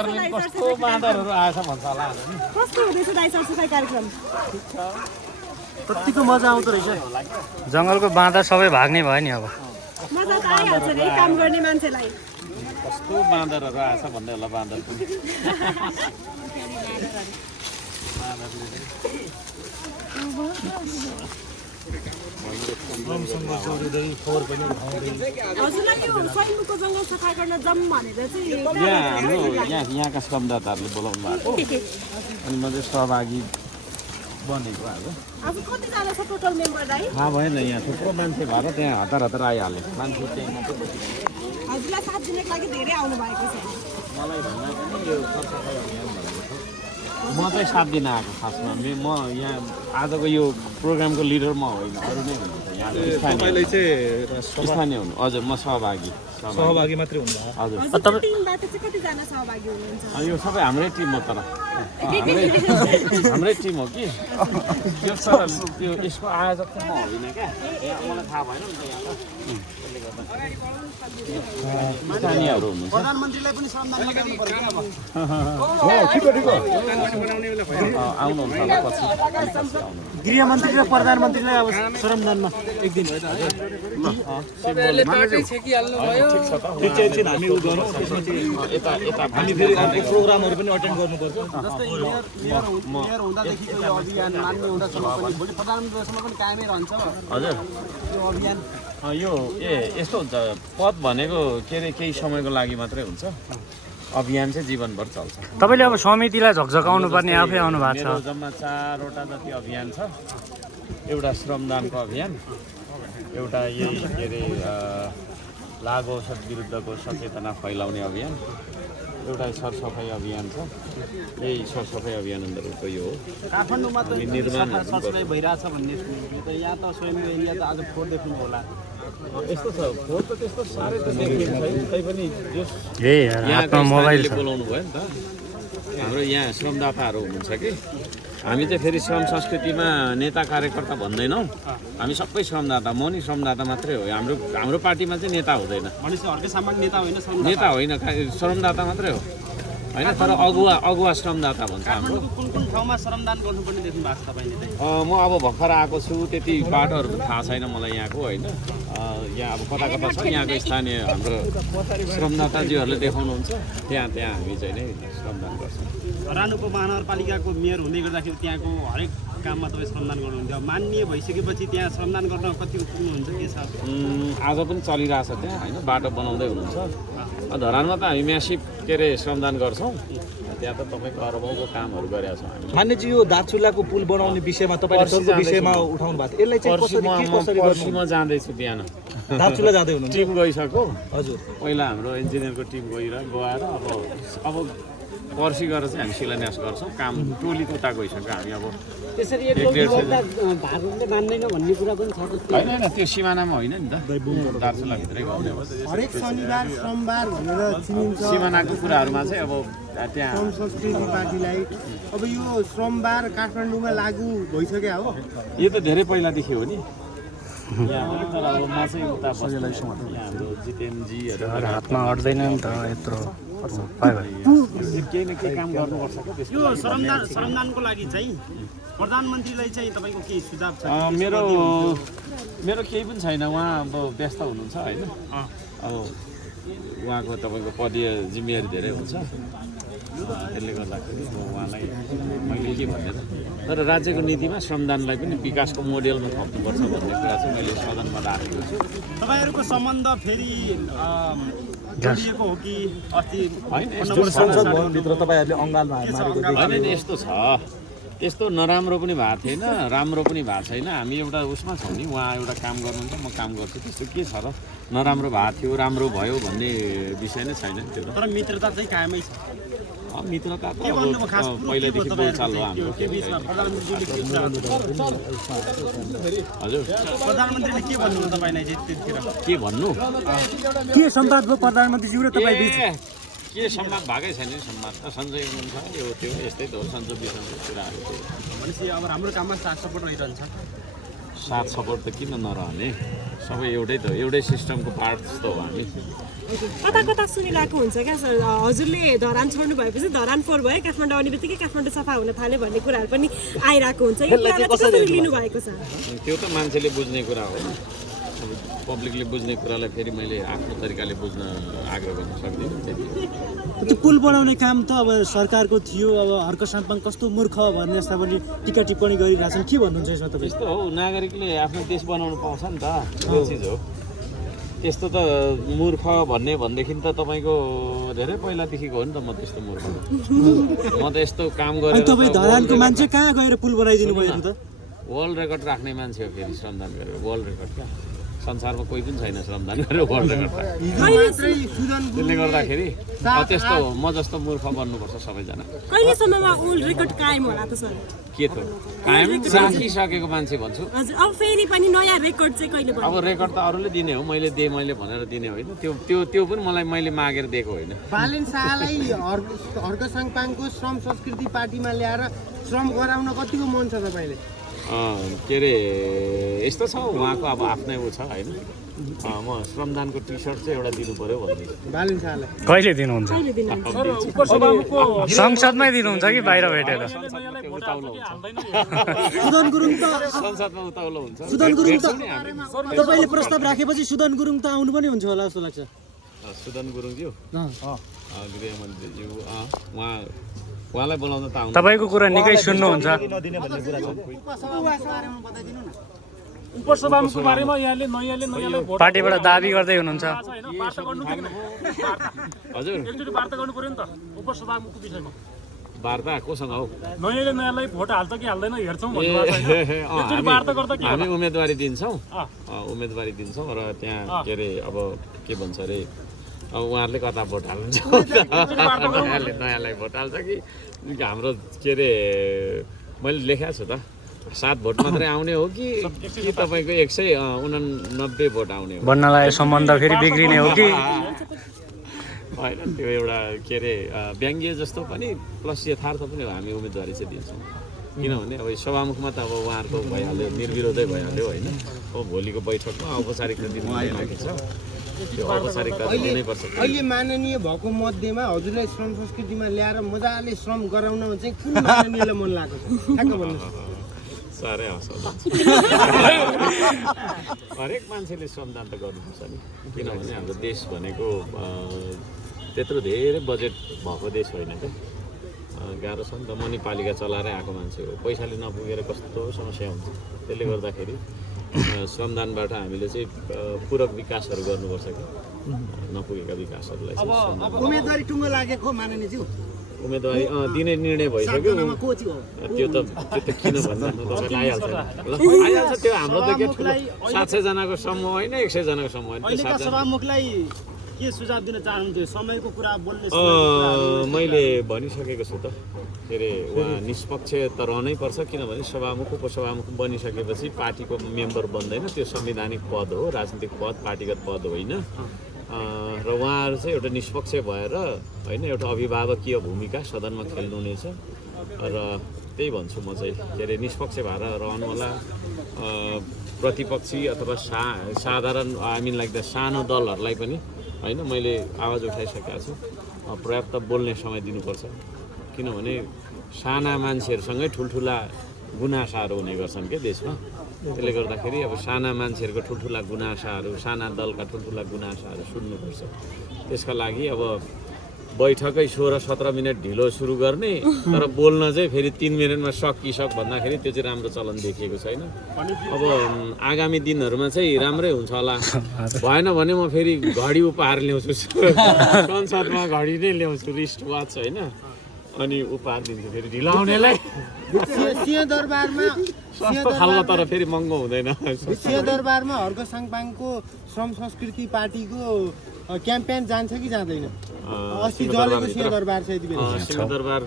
कस्तो बाँदरहरू आएछ भन्छ होला कस्तो हुँदैछ दाइ सरसफाइ कार्यक्रम कतिको मजा आउँदो रहेछ जङ्गलको बाँदर सबै भाग्ने भयो नि अब मजा त आइहाल्छ नि काम गर्ने मान्छेलाई कस्तो बाँदरहरू आएछ भन्दै होला बाँदर पनि हजुरलाई यो सैमुको जङ्गल सफा गर्न जाऊँ भनेर चाहिँ यहाँ हाम्रो यहाँका श्रमदाताहरूले बोलाउनु भएको अनि म चाहिँ सहभागी बनेको अब कतिजना छ टोटल मेम्बर दाइ थाहा भएन यहाँ थुप्रो मान्छे भएर त्यहाँ हतार हतार आइहाल्यो मान्छे त्यहाँ हजुरलाई 7 दिनको लागि धेरै आउनु भएको छ मलाई भन्दा पनि यो सरसफाइ अभियान भनेको छ म चाहिँ 7 दिन आएको खासमा म यहाँ आजको यो प्रोग्रामको लिडर म होइन अरू नै हुनुहुन्छ यहाँ स्थानीय हुनु हजुर म सहभागी मात्रै हुनु हजुर टिमबाट चाहिँ कतिजना सहभागी हुनुहुन्छ यो सबै हाम्रै टिम हो तर हाम्रै टिम हो कि यो सर त्यो यसको आयोजक चाहिँ म होइन क्या यहाँ मलाई थाहा भएन नि त यहाँ त त्यसले गर्दा स्थानीयहरू हुनुहुन्छ प्रधानमन्त्रीलाई पनि सम्मान लगाउनु पर्छ आउनुहुन्छ होला पछि गृहमन्त्री र प्रधानमन्त्रीलाई अब श्रमदानमा एक दिन एकछिन हामी उ गरौँ त्यसपछि हामी फेरि अर्को प्रोग्रामहरू पनि अटेन्ड गर्नुपर्छ जस्तै मेयर हुँदादेखिको यो अभियान मान्ने हुँदासम्म पनि भोलि प्रधानमन्त्रीसम्म पनि कायमै रहन्छ हजुर यो अभियान यो यस्तो हुन्छ पद भनेको के अरे केही समयको लागि मात्रै हुन्छ अभियान चाहिँ जीवनभर चल्छ तपाईँले अब समितिलाई झकझकाउनु पर्ने आफै आउनु भएको मेरो छ जम्मा 4वटा जति अभियान छ एउटा श्रमदानको अभियान एउटा यही के अरे लागु औषध विरुद्धको सचेतना फैलाउने अभियान एउटा सरसफाइ अभियान छ यही सरसफाइ अभियान अन्तर्गतको यो हो काठमाडौँमा त निर्माण सरसफाइ भइरहेछ भन्ने सुन्नु त यहाँ त स्वयं एरिया त आज फोहोर देख्नु होला यस्तो छ फोहोर त त्यस्तो साह्रै त देखिएको छैन तैपनि ए हातमा मोबाइल छ बोलाउनु भयो नि त हाम्रो यहाँ श्रमदाताहरू हुनुहुन्छ कि हामी चाहिँ फेरि श्रम संस्कृतिमा नेता कार्यकर्ता भन्दैनौँ हामी सबै श्रमदाता म नि श्रमदाता मात्रै हो हाम्रो पार्टीमा चाहिँ नेता हुँदैन मानिसहरुकै सामान्य नेता होइन नेता होइन श्रमदाता मात्रै हो होइन तर अगुवा श्रमदाता भन्छ हाम्रो कुन कुन ठाउँमा श्रमदान गर्नुपर्ने देख्नु भएको छ तपाईँले चाहिँ म अब भर्खर आएको छु त्यति बाटोहरू त थाहा छैन मलाई यहाँको होइन यहाँ अब कता कता छ यहाँको स्थानीय हाम्रो श्रमदाताजीहरूले देखाउनुहुन्छ त्यहाँ हामी चाहिँ नै श्रमदान गर्छौँ रानुको महानगरपालिकाको मेयर हुँदै गर्दाखेरि त्यहाँको हरेक काममा तपाईँ श्रमदान गर्नुहुन्थ्यो मान्य भइसकेपछि त्यहाँ श्रमदान गर्न कति पुग्नुहुन्छ के छ आज पनि चलिरहेछ त्यहाँ होइन बाटो बनाउँदै हुनुहुन्छ धरानमा त हामी म्यासिभ के अरे श्रमदान गर्छौँ त्यहाँ त तपाईँको अरबौँको कामहरू गरेका छौँ हामी मान्यजी यो दार्चुलाको पुल बनाउने विषयमा तपाईँले विषयमा उठाउनु भएको थियो यसलाई चाहिँ पर्सि म जाँदैछु बिहान दार्चुला जाँदै हुनुहुन्छ टिम गइसक्यो हजुर पहिला हाम्रो इन्जिनियरको टिम गएर अब पर्सि गएर चाहिँ हामी शिलान्यास गर्छौँ काम टोलीको उता गइसक्यो हामी अब त्यसरी भारतले मान्दैन भन्ने कुरा पनि छ होइन त्यो सिमानामा होइन नि त दार्चुलाभित्रै गर्ने हो हरेक शनिबार सोमबार भनेर चिनिन्छ सिमानाको कुराहरूमा चाहिँ अब त्यहाँ श्रम संस्कृति पार्टीलाई अब यो सोमबार काठमाडौँमा लागू भइसक्यो हो यो त धेरै पहिलादेखि हो नि यहाँ तर अब म चाहिँ उता हाम्रो जितेनजीहरू हातमा अट्दैन नि त यत्रो केही न केही काम गर्नुपर्छ यो श्रमदानको लागि चाहिँ प्रधानमन्त्रीलाई चाहिँ तपाईँको केही सुझाव छ मेरो केही पनि छैन उहाँ अब व्यस्त हुनुहुन्छ होइन अब उहाँको तपाईँको पदीय जिम्मेवारी धेरै हुन्छ त्यसले गर्दाखेरि उहाँलाई मैले के भन्ने तर राज्यको नीतिमा श्रमदानलाई पनि विकासको मोडेलमा थप्नुपर्छ भन्ने कुरा चाहिँ मैले सदनमा राखेको छु तपाईँहरूको सम्बन्ध फेरि जोडिएको हो कि अस्ति संसद भवनभित्र तपाईँहरूले अङ्गालमा होइन यस्तो छ त्यस्तो नराम्रो पनि भएको थिएन राम्रो पनि भएको छैन हामी एउटा उसमा छौँ नि उहाँ एउटा काम गर्नुहुन्छ म काम गर्छु त्यस्तो के छ र नराम्रो भएको थियो राम्रो भयो भन्ने विषय नै छैन त्यो तर मित्रता चाहिँ कायमै छ मित्रता त पहिलादेखि बोलचाल हो हाम्रो हजुर प्रधानमन्त्रीले के भन्नु तपाईँलाई चाहिँ त्यतिखेर के भन्नु के सम्वाद भयो प्रधानमन्त्रीज्यू र तपाईँ बिच के सम्वाद भएकै छैन नि सम्वाद त सन्चै हुनुहुन्छ यो त्यो यस्तै त हो सन्चो बिसन्चो कुराहरू भनेपछि अब हाम्रो काममा साथ सपोर्ट रहिरहन्छ साथ सपोर्ट त किन नरहने सबै एउटै सिस्टमको पार्ट जस्तो हो हामी कता कता सुनिरहेको हुन्छ क्या सर हजुरले धरान छोड्नु भएपछि धरान 4 भयो काठमाडौँ आउने बित्तिकै काठमाडौँ सफा हुन थाल्यो भन्ने कुराहरू पनि आइरहेको हुन्छ यो कुरालाई कसरी लिनु भएको छ त्यो त मान्छेले बुझ्ने कुरा हो अब पब्लिकले बुझ्ने कुरालाई फेरि मैले आफ्नो तरिकाले बुझ्न आग्रह गर्न सक्दिनँ त्यति त्यो पुल बनाउने काम त अब सरकारको थियो अब हर्क साङपाङ कस्तो मूर्ख भन्ने जस्ता पनि टिका टिप्पणी गरिरहेछन् के भन्नुहुन्छ यसमा तपाईँ त्यस्तो हो नागरिकले आफ्नो देश बनाउनु पाउँछ नि त त्यो चिज हो त्यस्तो त मूर्ख भनेदेखि त तपाईँको धेरै पहिलादेखिको हो नि त म त्यस्तो मूर्ख म त यस्तो काम गरेर तपाईँ धरानको मान्छे कहाँ गएर पुल बनाइदिनु भयो त वर्ल्ड रेकर्ड राख्ने मान्छे हो फेरि श्रमदान गरेर वर्ल्ड रेकर्ड क्या संसारमा कोही पनि छैन श्रमदान गरेर वर्ल्ड रेकर्ड त्यसले गर्दाखेरि त्यस्तो म जस्तो मूर्ख बन्नुपर्छ सबैजना कहिलेसम्ममा वर्ल्ड रेकर्ड कायम होला त सर के त कायम राखिसकेको मान्छे भन्छु हजुर अब फेरि पनि नयाँ रेकर्ड चाहिँ कहिले अब रेकर्ड त अरूले दिने हो मैले मैले भनेर दिने होइन त्यो पनि मैले मागेर दिएको होइन बालेन शाहलाई हर्क साङपाङको श्रम संस्कृति पार्टीमा ल्याएर श्रम गराउन कतिको मन छ तपाईँले के अरे यस्तो छ उहाँको अब आफ्नै ऊ छ होइन म श्रमदानको टी सर्ट चाहिँ एउटा दिनु पर्यो भन्दैछु बालेन शाहलाई कहिले दिनुहुन्छ कहिले दिनुहुन्छ संसदमै दिनुहुन्छ कि बाहिर भेटेर उत्ताउलो हुन्छ सुदन गुरुङ त संसदमा उत्ताउलो हुन्छ सुदन गुरुङ त तपाईँले प्रस्ताव राखेपछि सुदन गुरुङ त आउनु पनि हुन्छ होला जस्तो लाग्छ सुदन गुरुङज्यू गृहमन्त्रीज्यू उहाँलाई बोलाउँदा त आउनु तपाईँको कुरा निकै सुन्नुहुन्छ उपसभामुखको बारेमा यहाँले नयाँले भोट पार्टीबाट दाबी गर्दै हुनुहुन्छ हैन वार्ता गर्नु पर्यो हजुर एकचोटि वार्ता गर्नु पर्यो नि त उपसभामुखको विषयमा वार्ता कोसँग हौ नयाँलाई भोट हाल्छ कि हाल्दैन हेर्छौँ भन्नुभएको छैन एकचोटि वार्ता गर्दा के हामी उम्मेदवारी दिन्छौँ र त्यहाँ के अरे अब के भन्छ अरे अब उहाँहरूले कता भोट हाल्नुहुन्छ नयाँलाई भोट हाल्छ कि हाम्रो के अरे मैले लेखाएको छु त 7 भोट मात्रै आउने हो कि तपाईँको 189 भोट आउने हो बन्नलाई सम्बन्ध फेरि बिग्रिने हो कि होइन त्यो एउटा के अरे व्यङ्ग्य जस्तो पनि प्लस यथार्थ पनि हो हामी उम्मेदवारी चाहिँ दिन्छौँ किनभने अब सभामुखमा त अब उहाँहरूको भइहाल्यो निर्विरोधै भइहाल्यो होइन अब भोलिको बैठकमा औपचारिकता दिनु लागेको छ त्यो औपचारिकता दिनैपर्छ अहिले माननीय भएको मध्येमा हजुरलाई श्रम संस्कृतिमा ल्याएर मजाले श्रम गराउन चाहिँ कुन माननीयलाई मन लागेको छ ठ्याक्क भन्नुहोस् साह्रै हँसाउँछ हरेक मान्छेले श्रमदान त गर्नुपर्छ नि किनभने हाम्रो देश भनेको त्यत्रो धेरै बजेट भएको देश होइन क्या गाह्रो छ नि त मनिपालिका चलाएरै आएको मान्छे हो पैसाले नपुगेर कस्तो समस्या हुन्छ त्यसले गर्दाखेरि श्रमदानबाट हामीले चाहिँ पूरक विकासहरू गर्नुपर्छ कि नपुगेका विकासहरूलाई उम्मेदवारी टुङ्गो लागेको माननीयज्यू उम्मेदवारी दिने निर्णय भइसक्यो त्यो त किन भन्दा तपाईँलाई आइहाल्छ ल आइहाल्छ त्यो हाम्रो त के ठुलो 700 जनाको समूह होइन 100 जनाको समूह होइन सभामुखलाई के सुझाव दिन चाहनुहुन्थ्यो समयको कुरा बोल्ने मैले भनिसकेको छु त के अरे उहाँ निष्पक्ष त रहनै पर्छ किनभने सभामुख उपसभामुख बनिसकेपछि पार्टीको मेम्बर बन्दैन त्यो संवैधानिक पद हो राजनीतिक पद पार्टीगत पद होइन र उहाँहरू चाहिँ एउटा निष्पक्ष भएर होइन एउटा अभिभावकीय भूमिका सदनमा खेल्नुहुनेछ र त्यही भन्छु म चाहिँ के अरे निष्पक्ष भएर रहनु होला प्रतिपक्षी अथवा साधारण आई मिन लाइक द सानो दलहरूलाई पनि होइन मैले आवाज उठाइसकेको छु पर्याप्त बोल्ने समय दिनुपर्छ किनभने साना मान्छेहरूसँगै ठुल्ठुला गुनासाहरू हुने गर्छन् क्या देशमा त्यसले गर्दाखेरि अब साना मान्छेहरूको ठुल्ठुला गुनासाहरू साना दलका ठुल्ठुला गुनासाहरू सुन्नुपर्छ त्यसका लागि अब बैठकै 16-17 मिनट ढिलो सुरु गर्ने तर बोल्न चाहिँ फेरि 3 मिनटमा सकिसक भन्दाखेरि त्यो चाहिँ राम्रो चलन देखिएको छैन अब आगामी दिनहरूमा चाहिँ राम्रै हुन्छ होला भएन भने म फेरि घडी उपहार ल्याउँछु संसदमा घडी नै ल्याउँछु रिस्ट वाच होइन अनि उपहार दिन्छु फेरि ढिलो आउनेलाई सिंहदरबारमा सस्तो खालको तर फेरि महँगो हुँदैन सिंहदरबारमा हर्क साङपाङको श्रम संस्कृति पार्टीको क्याम्पेन जान्छ कि जाँदैन अस्ति जलेको सिंहदरबार छ यति बेला सिंहदरबार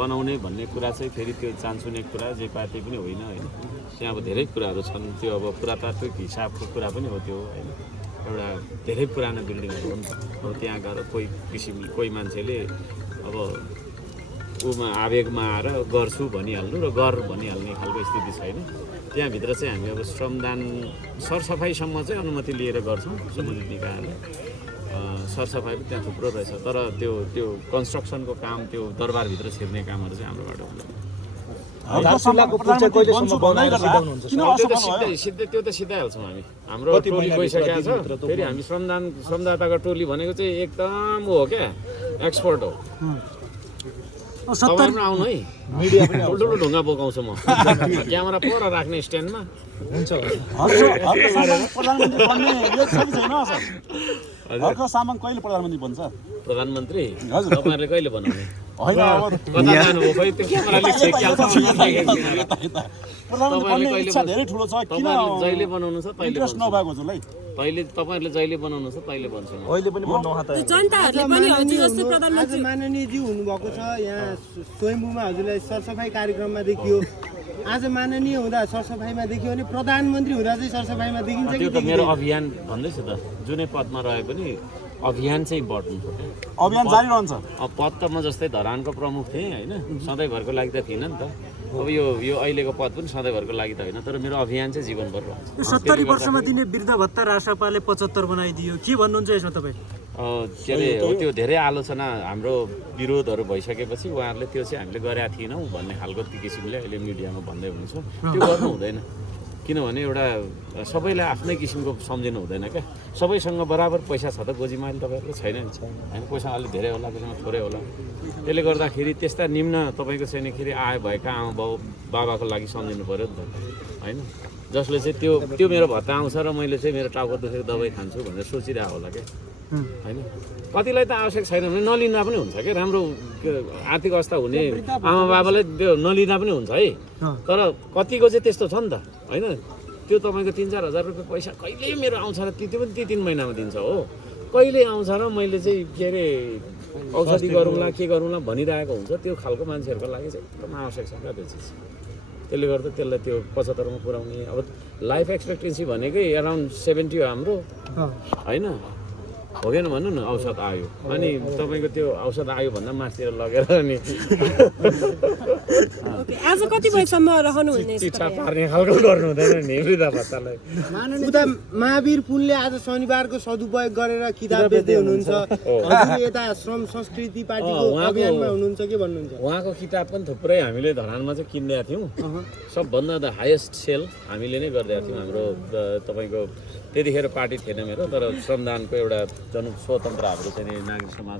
बनाउने भन्ने कुरा चाहिँ फेरि त्यो चान्सुने कुरा जे पार्टी पनि होइन होइन त्यहाँ अब धेरै कुराहरू छन् त्यो अब पुरातात्विक हिसाबको कुरा पनि हो त्यो होइन एउटा धेरै पुरानो बिल्डिङहरू हो नि त अब त्यहाँ गएर कोही मान्छेले अब ऊमा आवेगमा आएर गर्छु भनिहाल्नु र गर भनिहाल्ने खालको स्थिति छैन त्यहाँभित्र चाहिँ हामी अब श्रमदान सरसफाइसम्म चाहिँ अनुमति लिएर गर्छौँ सम्बन्धित निकायले सरसफाइ पनि त्यहाँ थुप्रो रहेछ तर त्यो कन्स्ट्रक्सनको काम त्यो दरबारभित्र छिर्ने कामहरू चाहिँ हाम्रोबाट हुँदैन सिधै त्यो त सिधाइहाल्छौँ हामी हाम्रो टोली गइसकेको छ फेरि हामी श्रमदाताको टोली भनेको चाहिँ एकदम हो क्या एक्सपर्ट हो तपाईँहरू आउनु है मिडिया पनि ठुल्ठुलो ढुङ्गा बोकाउँछु म क्यामेरा पर राख्ने स्ट्यान्डमा हुन्छ हर्क सामङ कहिले प्रधानमन्त्री बन्छ प्रधानमन्त्री तपाईँहरूले कहिले बनाउने कता जानुभयो खै त्यो क्यामेराले धेरै ठुलो छ किन जहिले बनाउनु छ तैले नभएको जसलाई तपाईँहरूले जहिले बनाउनु छ तैले बन्छ अहिले पनि भन्नु जनताहरूले पनि हजुर जस्तो प्रधानमन्त्री आज माननीयज्यू हुनुभएको छ यहाँ स्वयम्भूमा हजुरलाई सरसफाइ कार्यक्रममा देखियो आज माननीय हुँदा सरसफाइमा देखियो भने प्रधानमन्त्री हुँदा चाहिँ सरसफाइमा देखिन्छ त्यो त मेरो अभियान भन्दैछु त जुनै पदमा रहे पनि अभियान चाहिँ इम्पोर्टेन्ट हो अभियान जारी रहन्छ पद त म जस्तै धरानको प्रमुख थिएँ होइन सधैँभरको लागि त थिइनँ नि त अब यो अहिलेको पद पनि सधैँभरको लागि त होइन तर मेरो अभियान चाहिँ जीवनभर रहन्छ 70 वर्षमा दिने वृद्ध भत्ता राष्ट्रपालले 75 बनाइदियो के भन्नुहुन्छ यसमा तपाईँ के अरे हो त्यो धेरै आलोचना हाम्रो विरोधहरू भइसकेपछि उहाँहरूले त्यो चाहिँ हामीले गरेका थिएनौँ भन्ने खालको किसिमले अहिले मिडियामा भन्दै हुनुहुन्छ त्यो गर्नु हुँदैन किनभने एउटा सबैलाई आफ्नै किसिमको सम्झिनु हुँदैन क्या सबैसँग बराबर पैसा छ त गोजीमाइल तपाईँहरूको छैन नि होइन पैसा अलिक धेरै होला कोहीसँग थोरै होला त्यसले गर्दाखेरि त्यस्ता निम्न तपाईँको चाहिँ फेरि आय भएका आमा बाउ बाबाको लागि सम्झिनु पऱ्यो नि त होइन जसले चाहिँ त्यो मेरो भत्ता आउँछ र मैले चाहिँ मेरो टाउको दुखेको दबाई खान्छु भनेर सोचिरहेको होला क्या होइन कतिलाई त आवश्यक छैन भने नलिँदा पनि हुन्छ क्या राम्रो आर्थिक अवस्था हुने आमा बाबालाई त्यो नलिँदा पनि हुन्छ है तर कतिको चाहिँ त्यस्तो छ नि त होइन त्यो तपाईँको 3-4 हजार रुपियाँ पैसा कहिले मेरो आउँछ र त्यो पनि 3 महिनामा दिन्छ हो कहिले आउँछ र मैले चाहिँ के अरे औषधि गरौँला के गरौँला भनिरहेको हुन्छ त्यो खालको मान्छेहरूको लागि चाहिँ एकदम आवश्यक छ क्या त्यो चिज त्यसले गर्दा त्यसलाई त्यो 75 मा पुर्याउने अब लाइफ एक्सपेक्टेन्सी भनेकै अराउन्ड 70 हो हाम्रो होइन हो कि भन्नु न औषध आयो अनि तपाईँको त्यो औषध आयो भन्दा माथितिर लगेर नि आज कति बजीसम्म रहनु हुने चिठा पार्ने खालको गर्नु हुँदैन नि वृद्ध भत्तालाई उता महावीर पुनले आज शनिबारको सदुपयोग गरेर किताब बेच्दै हुनुहुन्छ हजुर यता श्रम संस्कृति पार्टीको अभियानमा हुनुहुन्छ के भन्नुहुन्छ उहाँको किताब पनि थुप्रै हामीले धरानमा चाहिँ किनेका थियौँ सबभन्दा द हाइएस्ट सेल हामीले नै गरिदिएका थियौँ हाम्रो तपाईँको त्यतिखेर पार्टी थिएन मेरो तर श्रमदानको एउटा स्वतन्त्र हाम्रो चाहिँ नागरिक समाज